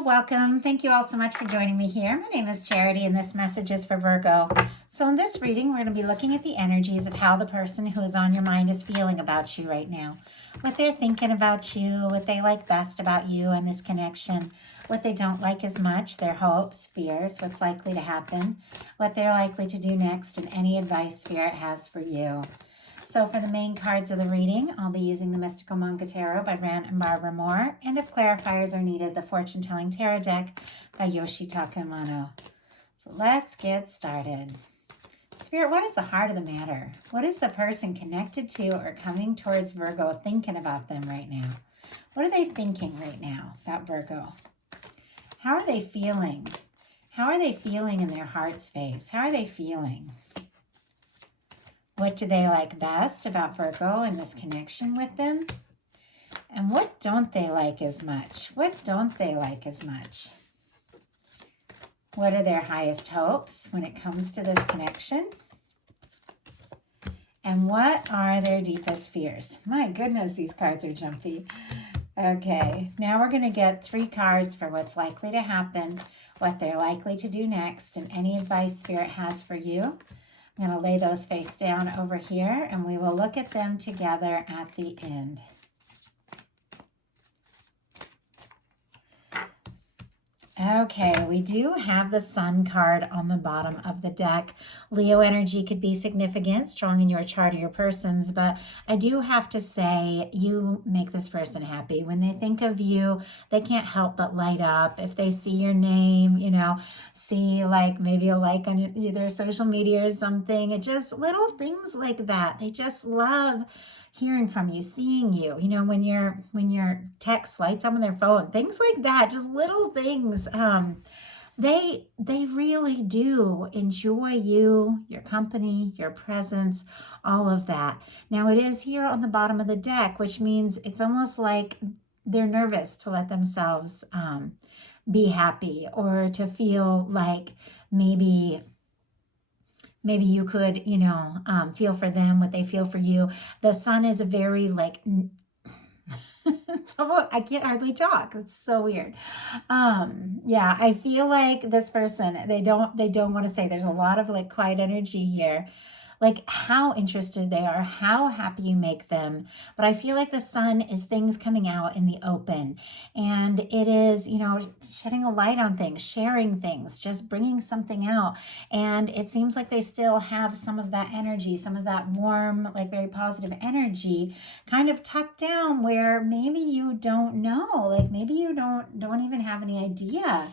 Hello, welcome. Thank you all so much for joining me here. My name is Charity and this message is for Virgo. So in this reading, we're going to be looking at the energies of how the person who is on your mind is feeling about you right now. What they're thinking about you, what they like best about you and this connection, what they don't like as much, their hopes, fears, what's likely to happen, what they're likely to do next, and any advice Spirit has for you. So for the main cards of the reading, I'll be using the Mystical Manga Tarot by Rand and Barbara Moore, and if clarifiers are needed, the Fortune Telling Tarot deck by Yoshitaka Amano. So let's get started. Spirit, what is the heart of the matter? What is the person connected to or coming towards Virgo thinking about them right now? What are they thinking right now about Virgo? How are they feeling? How are they feeling in their heart space? How are they feeling? What do they like best about Virgo and this connection with them? And what don't they like as much? What don't they like as much? What are their highest hopes when it comes to this connection? And what are their deepest fears? My goodness, these cards are jumpy. Okay, now we're going to get 3 cards for what's likely to happen, what they're likely to do next, and any advice Spirit has for you. I'm going to lay those face down over here, and we will look at them together at the end. Okay, we do have the Sun card on the bottom of the deck. Leo energy could be significant, strong in your chart or your person's, but I do have to say you make this person happy. When they think of you, they can't help but light up. If they see your name, see like maybe a like on their social media or something, it just little things like that. They just love hearing from you, seeing you, when your text lights up on their phone, things like that, just little things. They really do enjoy you, your company, your presence, all of that. Now it is here on the bottom of the deck, which means it's almost like they're nervous to let themselves be happy or to feel like maybe you could, feel for them, what they feel for you. The Sun is a very it's almost, I can't hardly talk. It's so weird. Yeah, I feel like this person, they don't want to say, there's a lot of quiet energy here. Like how interested they are, how happy you make them. But I feel like the Sun is things coming out in the open. And it is, shedding a light on things, sharing things, just bringing something out. And it seems like they still have some of that energy, some of that warm, very positive energy kind of tucked down where maybe you don't know, maybe you don't even have any idea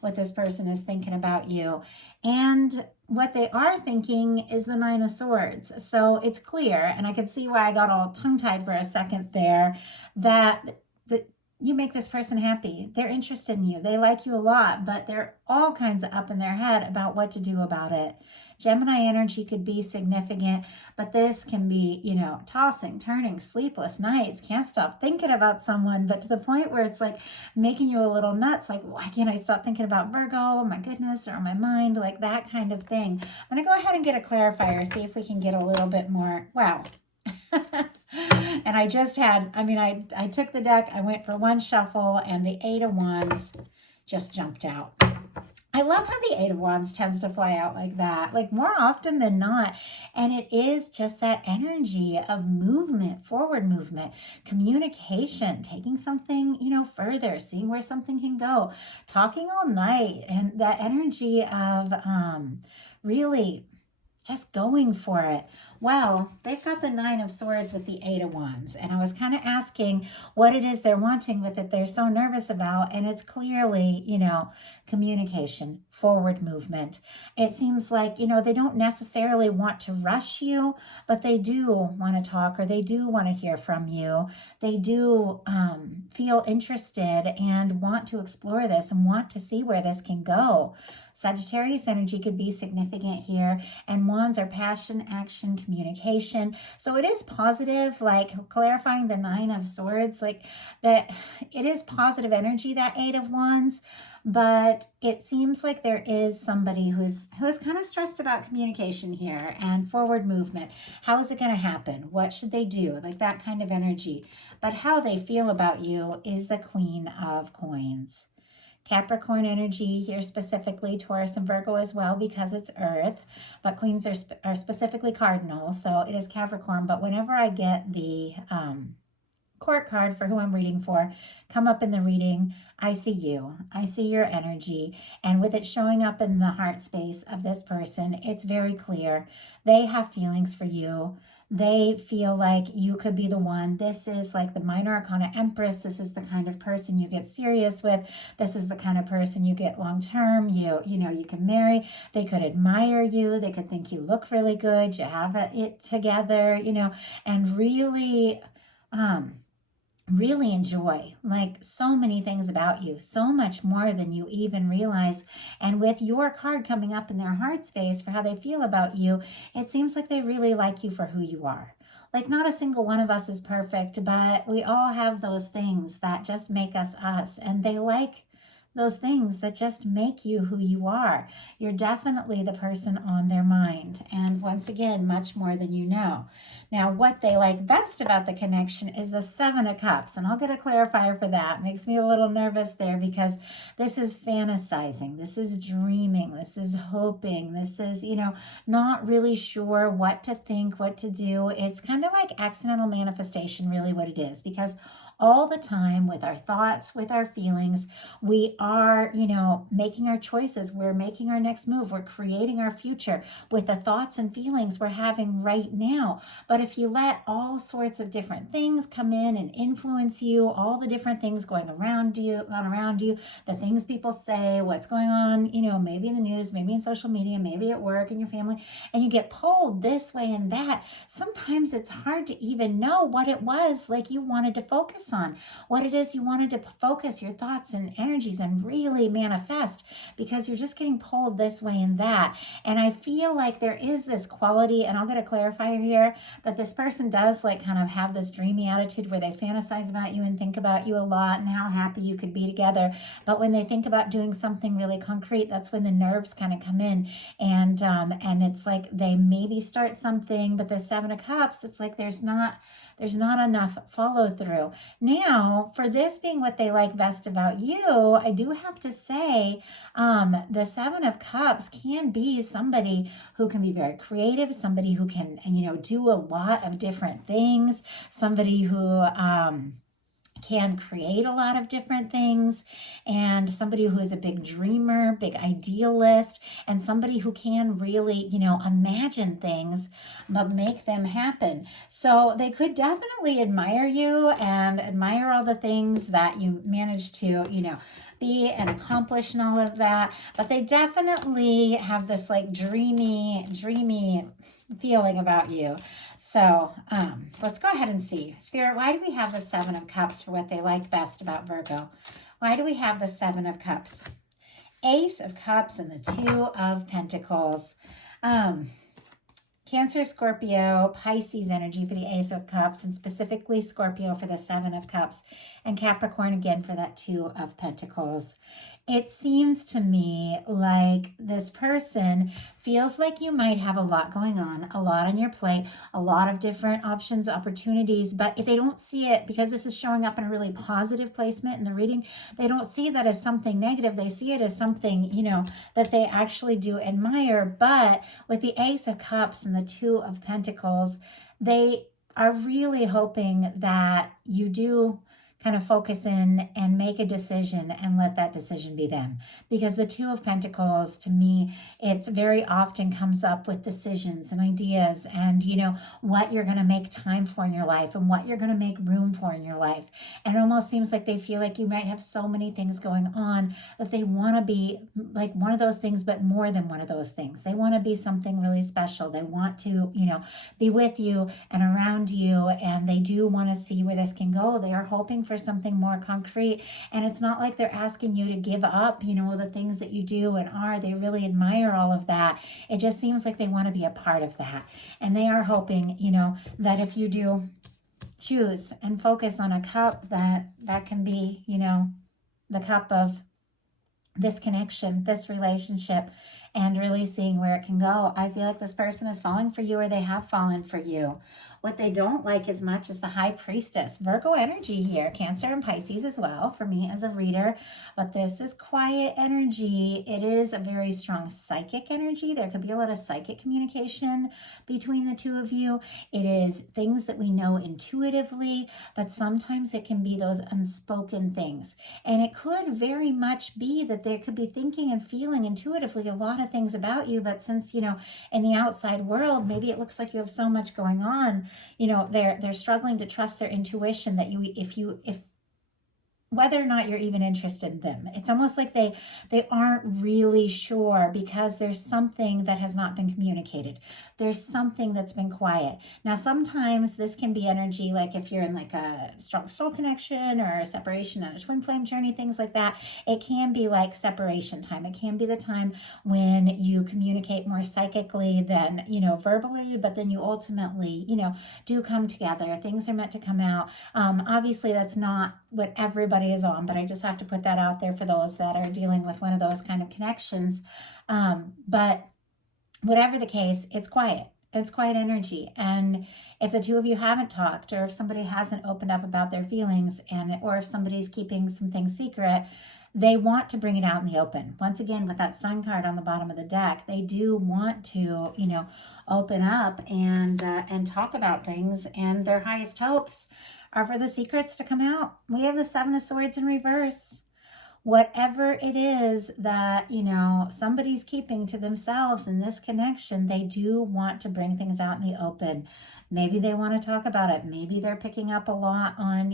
what this person is thinking about you. And what they are thinking is the 9 of Swords. So it's clear, and I could see why I got all tongue-tied for a second there, that you make this person happy. They're interested in you. They like you a lot, but they're all kinds of up in their head about what to do about it. Gemini energy could be significant, but this can be, tossing, turning, sleepless nights, can't stop thinking about someone, but to the point where it's making you a little nuts, why can't I stop thinking about Virgo? Oh my goodness, they're on my mind, that kind of thing. I'm going to go ahead and get a clarifier, see if we can get a little bit more, wow. And I just had, I took the deck, I went for one shuffle, and the 8 of Wands just jumped out. I love how the 8 of Wands tends to fly out like that, more often than not. And it is just that energy of movement, forward movement, communication, taking something, further, seeing where something can go, talking all night, and that energy of really just going for it. Well, they've got the 9 of Swords with the 8 of Wands. And I was kind of asking what it is they're wanting with it they're so nervous about. And it's clearly, communication, forward movement. It seems like, they don't necessarily want to rush you, but they do want to talk, or they do want to hear from you. They do feel interested and want to explore this and want to see where this can go. Sagittarius energy could be significant here, and Wands are passion, action, communication. So it is positive, clarifying the 9 of Swords, that it is positive energy, that 8 of Wands, but it seems like there is somebody who is kind of stressed about communication here and forward movement. How is it going to happen? What should they do? That kind of energy. But how they feel about you is the Queen of Coins. Capricorn energy here, specifically Taurus and Virgo as well, because it's Earth, but Queens are specifically cardinal, so it is Capricorn. But whenever I get the court card for who I'm reading for come up in the reading, I see you. I see your energy. And with it showing up in the heart space of this person, it's very clear. They have feelings for you. They feel like you could be the one. This is like the minor arcana empress. This is the kind of person you get serious with. This is the kind of person you get long term. You can marry. They could admire you. They could think you look really good. You have it together, and really enjoy like so many things about you, so much more than you even realize. And with your card coming up in their heart space for how they feel about you, it seems like they really like you for who you are. Like, not a single one of us is perfect, but we all have those things that just make us us, and they like those things that just make you who you are. You're definitely the person on their mind. And once again, much more than you know. Now, what they like best about the connection is the Seven of Cups. And I'll get a clarifier for that. It makes me a little nervous there because this is fantasizing. This is dreaming. This is hoping. This is, not really sure what to think, what to do. It's kind of like accidental manifestation, really what it is, because all the time with our thoughts, with our feelings, we are, making our choices. We're making our next move. We're creating our future with the thoughts and feelings we're having right now. But if you let all sorts of different things come in and influence you, all the different things going around you, the things people say, what's going on, maybe in the news, maybe in social media, maybe at work, in your family, and you get pulled this way and that, sometimes it's hard to even know what it was like you wanted to focus on, what it is you wanted to focus your thoughts and energies and really manifest, because you're just getting pulled this way and that. And I feel like there is this quality, and I'll get a clarifier here, that this person does like kind of have this dreamy attitude where they fantasize about you and think about you a lot and how happy you could be together. But when they think about doing something really concrete, that's when the nerves kind of come in, and it's like they maybe start something, but the Seven of Cups, it's like there's not enough follow through. Now, for this being what they like best about you, I do have to say, the Seven of Cups can be somebody who can be very creative, somebody who can, do a lot of different things, somebody who, can create a lot of different things, and somebody who is a big dreamer, big idealist, and somebody who can really, imagine things but make them happen. So they could definitely admire you and admire all the things that you managed to, be and accomplish and all of that. But they definitely have this like dreamy feeling about you. So let's go ahead and see. Spirit, why do we have the Seven of Cups for what they like best about Virgo? Why do we have the Seven of Cups? Ace of Cups and the Two of Pentacles. Cancer, Scorpio, Pisces energy for the Ace of Cups, and specifically Scorpio for the Seven of Cups, and Capricorn again for that Two of Pentacles. It seems to me like this person feels like you might have a lot going on, a lot on your plate, a lot of different options, opportunities, but if they don't see it, because this is showing up in a really positive placement in the reading, they don't see that as something negative. They see it as something, that they actually do admire. But with the Ace of Cups and the Two of Pentacles, they are really hoping that you do kind of focus in and make a decision and let that decision be them. Because the Two of Pentacles, to me, it's very often comes up with decisions and ideas and, what you're going to make time for in your life and what you're going to make room for in your life. And it almost seems like they feel like you might have so many things going on that they want to be like one of those things, but more than one of those things. They want to be something really special. They want to, be with you and around you, and they do want to see where this can go. They are hoping for something more concrete, and it's not like they're asking you to give up the things that you do and are. They really admire all of that. It just seems like they want to be a part of that, and they are hoping that if you do choose and focus on a cup, that can be the cup of this connection, this relationship, and really seeing where it can go. I feel like this person is falling for you, or they have fallen for you. What they don't like as much is the High Priestess. Virgo energy here, Cancer and Pisces as well for me as a reader. But this is quiet energy. It is a very strong psychic energy. There could be a lot of psychic communication between the two of you. It is things that we know intuitively, but sometimes it can be those unspoken things. And it could very much be that they could be thinking and feeling intuitively a lot of things about you, but since, in the outside world, maybe it looks like you have so much going on, they're struggling to trust their intuition that if whether or not you're even interested in them. It's almost like they aren't really sure because there's something that has not been communicated. There's something that's been quiet. Now, sometimes this can be energy, like if you're in like a strong soul connection or a separation on a twin flame journey, things like that. It can be like separation time. It can be the time when you communicate more psychically than, verbally, but then you ultimately, do come together. Things are meant to come out. Obviously, that's not what everybody is on, but I just have to put that out there for those that are dealing with one of those kind of connections. But whatever the case, it's quiet. It's quiet energy. And if the two of you haven't talked, or if somebody hasn't opened up about their feelings, or if somebody's keeping some things secret, they want to bring it out in the open. Once again, with that Sun card on the bottom of the deck, they do want to, open up and talk about things, and their highest hopes are for the secrets to come out. We have the Seven of Swords in reverse. Whatever it is that, somebody's keeping to themselves in this connection, they do want to bring things out in the open. Maybe they want to talk about it. Maybe they're picking up a lot on,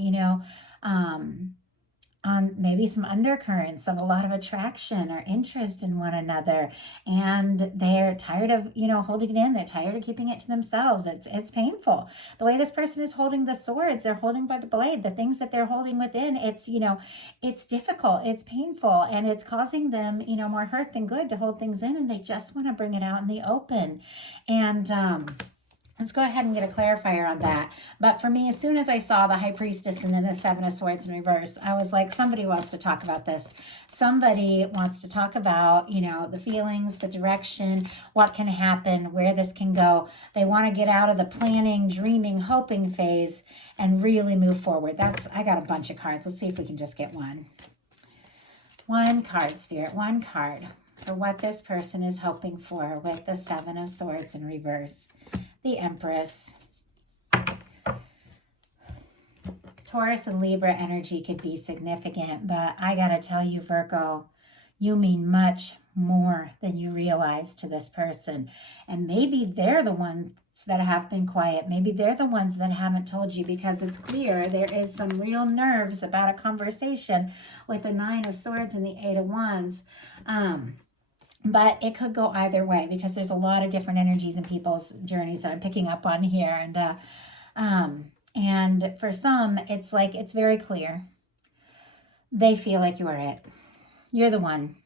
on maybe some undercurrents of a lot of attraction or interest in one another, and they're tired of holding it in. They're tired of keeping it to themselves. It's painful the way this person is holding the swords. They're holding by the blade, the things that they're holding within. It's difficult, it's painful, and it's causing them more hurt than good to hold things in, and they just want to bring it out in the open. And let's go ahead and get a clarifier on that. But for me, as soon as I saw the High Priestess and then the Seven of Swords in reverse, I was like, somebody wants to talk about this. Somebody wants to talk about, the feelings, the direction, what can happen, where this can go. They want to get out of the planning, dreaming, hoping phase and really move forward. I got a bunch of cards. Let's see if we can just get one. One card, Spirit, one card for what this person is hoping for with the Seven of Swords in reverse. The Empress. Taurus and Libra energy could be significant, but I gotta tell you, Virgo, you mean much more than you realize to this person. And maybe they're the ones that have been quiet. Maybe they're the ones that haven't told you, because it's clear there is some real nerves about a conversation with the Nine of Swords and the Eight of Wands. But it could go either way, because there's a lot of different energies in people's journeys that I'm picking up on here. And for some, it's very clear. They feel like you are it. You're the one.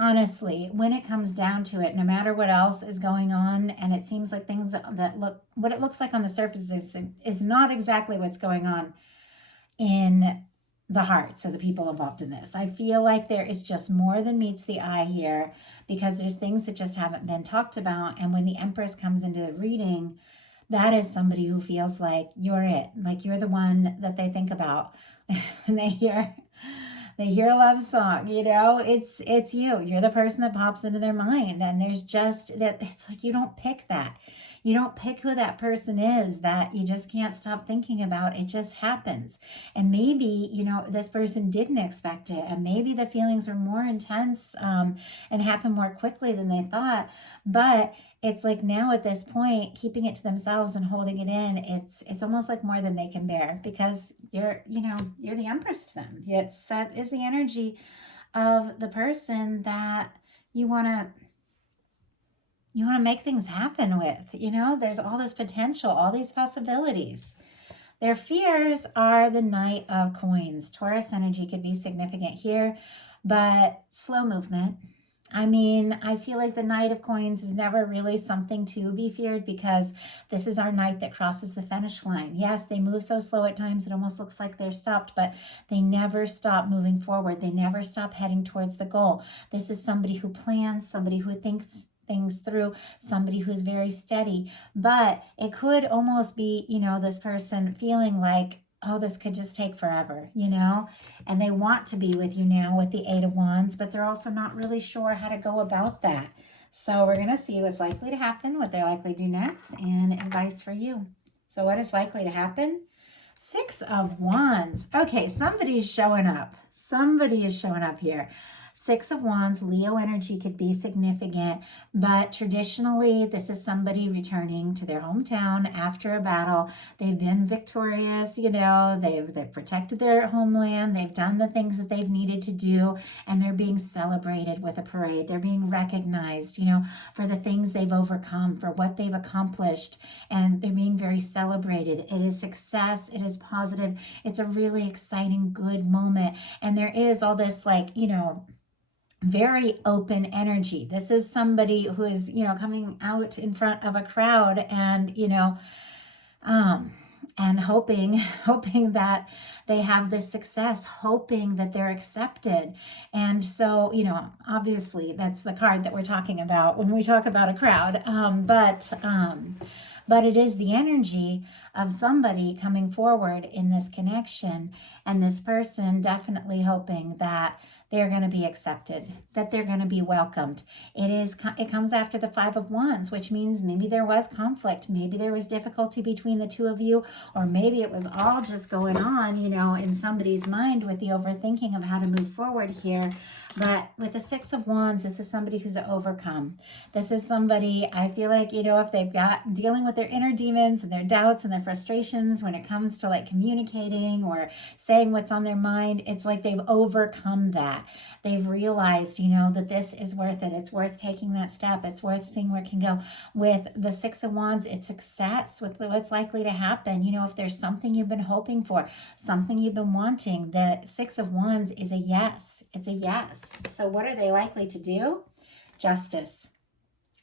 Honestly, when it comes down to it, no matter what else is going on, and it seems like things that look, what it looks like on the surface is not exactly what's going on in the hearts of the people involved in this. I feel like there is just more than meets the eye here, because there's things that just haven't been talked about. And when the Empress comes into the reading, that is somebody who feels like you're it, like you're the one that they think about when they hear a love song. It's you're the person that pops into their mind. And there's just that, it's like you don't pick that. You don't pick who that person is that you just can't stop thinking about. It just happens. And maybe, this person didn't expect it. And maybe the feelings were more intense and happened more quickly than they thought. But it's like now at this point, keeping it to themselves and holding it in, it's almost like more than they can bear, because you're the Empress to them. That is the energy of the person that you want to make things happen with. There's all this potential, all these possibilities. Their fears are the Knight of Coins. Taurus energy could be significant here, but slow movement. I feel like the Knight of Coins is never really something to be feared, because this is our knight that crosses the finish line. Yes, they move so slow at times, it almost looks like they're stopped, but they never stop moving forward. They never stop heading towards the goal. This is somebody who plans, somebody who thinks things through, somebody who's very steady. But it could almost be, this person feeling like, oh, this could just take forever, and they want to be with you now with the Eight of Wands, but they're also not really sure how to go about that. So we're going to see what's likely to happen, what they're likely to do next, and advice for you. So what is likely to happen? Six of Wands. Okay, somebody's showing up. Somebody is showing up here. Six of Wands, Leo energy could be significant, but traditionally this is somebody returning to their hometown after a battle. They've been victorious, they've protected their homeland, they've done the things that they've needed to do, and they're being celebrated with a parade. They're being recognized, for the things they've overcome, for what they've accomplished, and they're being very celebrated. It is success, it is positive, it's a really exciting, good moment, and there is all this very open energy. This is somebody who is, coming out in front of a crowd and, and hoping that they have this success, hoping that they're accepted. And so, obviously that's the card that we're talking about when we talk about a crowd. But it is the energy of somebody coming forward in this connection, and this person definitely hoping that they're going to be accepted, that they're going to be welcomed. It comes after the Five of Wands, which means maybe there was conflict, maybe there was difficulty between the two of you, or maybe it was all just going on, in somebody's mind with the overthinking of how to move forward here. But with the Six of Wands, this is somebody who's overcome. This is somebody, I feel like, if they've got dealing with their inner demons and their doubts and their frustrations when it comes to communicating or saying what's on their mind, it's like they've overcome that. They've realized, that this is worth it. It's worth taking that step. It's worth seeing where it can go. With the Six of Wands, it's success with what's likely to happen. If there's something you've been hoping for, something you've been wanting, the Six of Wands is a yes. It's a yes. So what are they likely to do? Justice.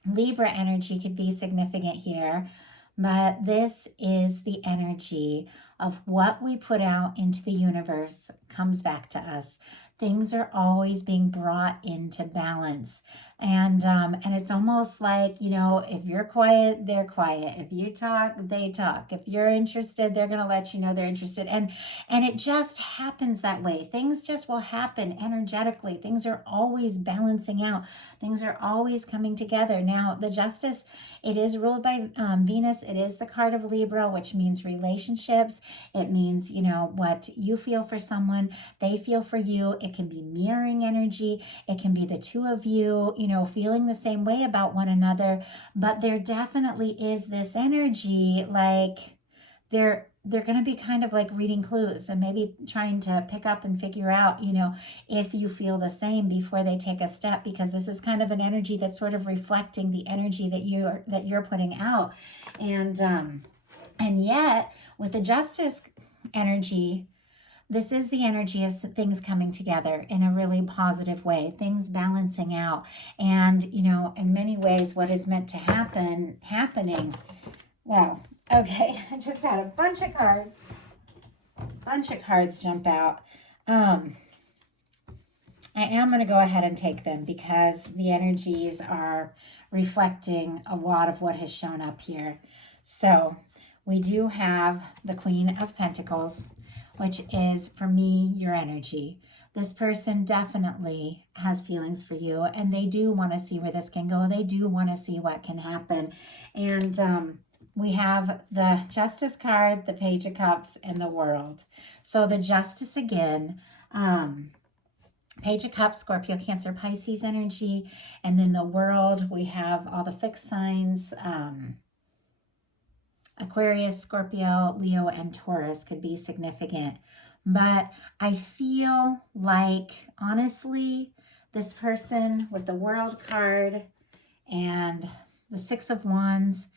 Libra energy could be significant here, but this is the energy of what we put out into the universe comes back to us. Things are always being brought into balance. And it's almost like, if you're quiet, they're quiet. If you talk, they talk. If you're interested, they're going to let you know they're interested. And it just happens that way. Things just will happen energetically. Things are always balancing out. Things are always coming together. Now, the Justice, it is ruled by Venus. It is the card of Libra, which means relationships. It means, what you feel for someone, they feel for you. It can be mirroring energy. It can be the two of you, feeling the same way about one another. But there definitely is this energy, like they're going to be kind of like reading clues and maybe trying to pick up and figure out, if you feel the same before they take a step, because this is kind of an energy that's sort of reflecting the energy that you're putting out. And yet with the Justice energy, this is the energy of things coming together in a really positive way, things balancing out. And, in many ways, what is meant to happening. Well, okay, I just had a bunch of cards jump out. I am going to go ahead and take them because the energies are reflecting a lot of what has shown up here. So we do have the Queen of Pentacles, which is, for me, your energy. This person definitely has feelings for you, and they do want to see where this can go. They do want to see what can happen. And we have the Justice card, the Page of Cups, and the World. So the Justice again, Page of Cups, Scorpio, Cancer, Pisces energy. And then the World, we have all the fixed signs, Aquarius, Scorpio, Leo, and Taurus could be significant. But I feel like, honestly, this person with the World card and the Six of Wands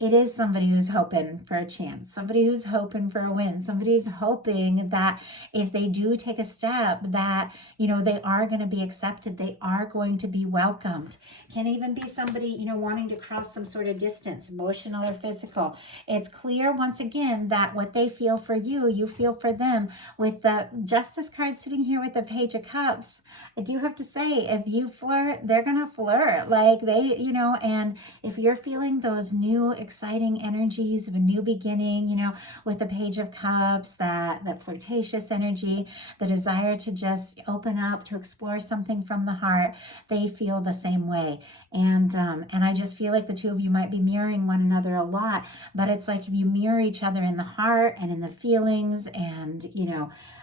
it is somebody who's hoping for a chance, somebody who's hoping for a win, somebody who's hoping that if they do take a step that, they are going to be accepted, they are going to be welcomed. Can even be somebody, wanting to cross some sort of distance, emotional or physical. It's clear once again that what they feel for you, you feel for them. With the Justice card sitting here with the Page of Cups, I do have to say, if you flirt, they're going to flirt. Like they, and if you're feeling those new exciting energies of a new beginning, with the Page of Cups, that flirtatious energy, the desire to just open up, to explore something from the heart, they feel the same way. And I just feel like the two of you might be mirroring one another a lot, but it's like if you mirror each other in the heart and in the feelings and,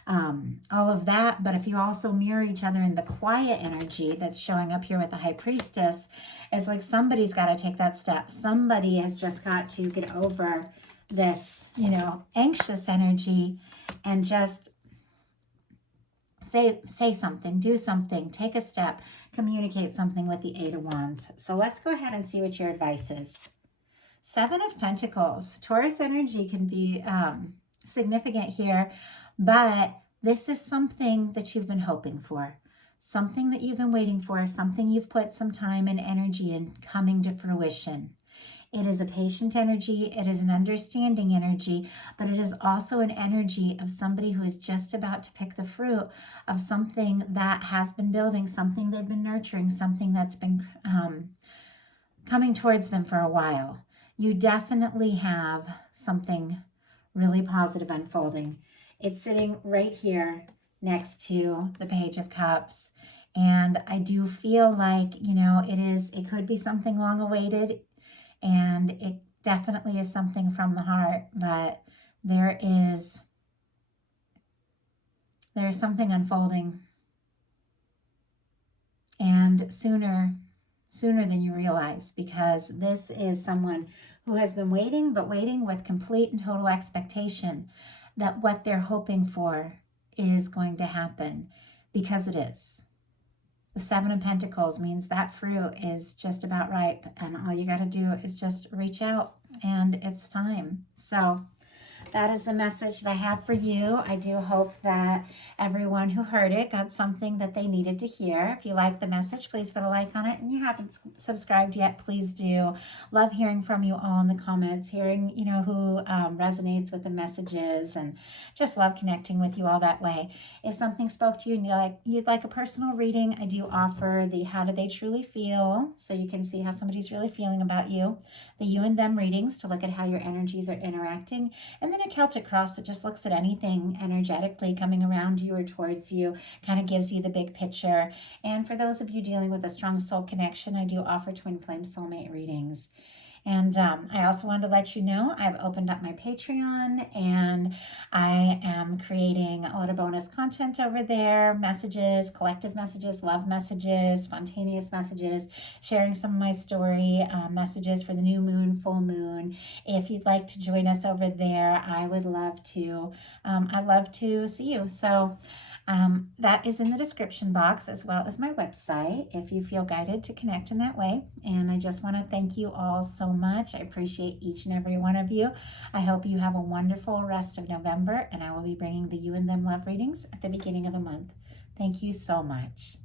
all of that. But if you also mirror each other in the quiet energy that's showing up here with the High Priestess, it's like somebody's got to take that step. Somebody has just got to get over this, anxious energy and just say something, do something, take a step, communicate something with the Eight of Wands. So let's go ahead and see what your advice is. Seven of Pentacles. Taurus energy can be significant here, but this is something that you've been hoping for, something that you've been waiting for, something you've put some time and energy in coming to fruition. It is a patient energy, it is an understanding energy, but it is also an energy of somebody who is just about to pick the fruit of something that has been building, something they've been nurturing, something that's been coming towards them for a while. You definitely have something really positive unfolding. It's sitting right here next to the Page of Cups. And I do feel like, it could be something long awaited, and it definitely is something from the heart, but there is something unfolding, and sooner than you realize, because this is someone who has been waiting, but waiting with complete and total expectation that what they're hoping for is going to happen, because it is. The Seven of Pentacles means that fruit is just about ripe, and all you got to do is just reach out, and it's time. So that is the message that I have for you. I do hope that everyone who heard it got something that they needed to hear. If you like the message, please put a like on it. And you haven't subscribed yet, please do. Love hearing from you all in the comments, hearing, who resonates with the messages, and just love connecting with you all that way. If something spoke to you and you'd like a personal reading, I do offer the How Do They Truly Feel, so you can see how somebody's really feeling about you. The You and Them readings to look at how your energies are interacting, and then a Celtic cross that just looks at anything energetically coming around you or towards you, kind of gives you the big picture. And for those of you dealing with a strong soul connection, I do offer twin flame soulmate readings. And I also wanted to let you know I've opened up my Patreon, and I am creating a lot of bonus content over there, messages, collective messages, love messages, spontaneous messages, sharing some of my story, messages for the new moon, full moon. If you'd like to join us over there, I would love to. I'd love to see you. So that is in the description box, as well as my website, if you feel guided to connect in that way. And I just want to thank you all so much. I appreciate each and every one of you. I hope you have a wonderful rest of November, and I will be bringing the You and Them love readings at the beginning of the month. Thank you so much.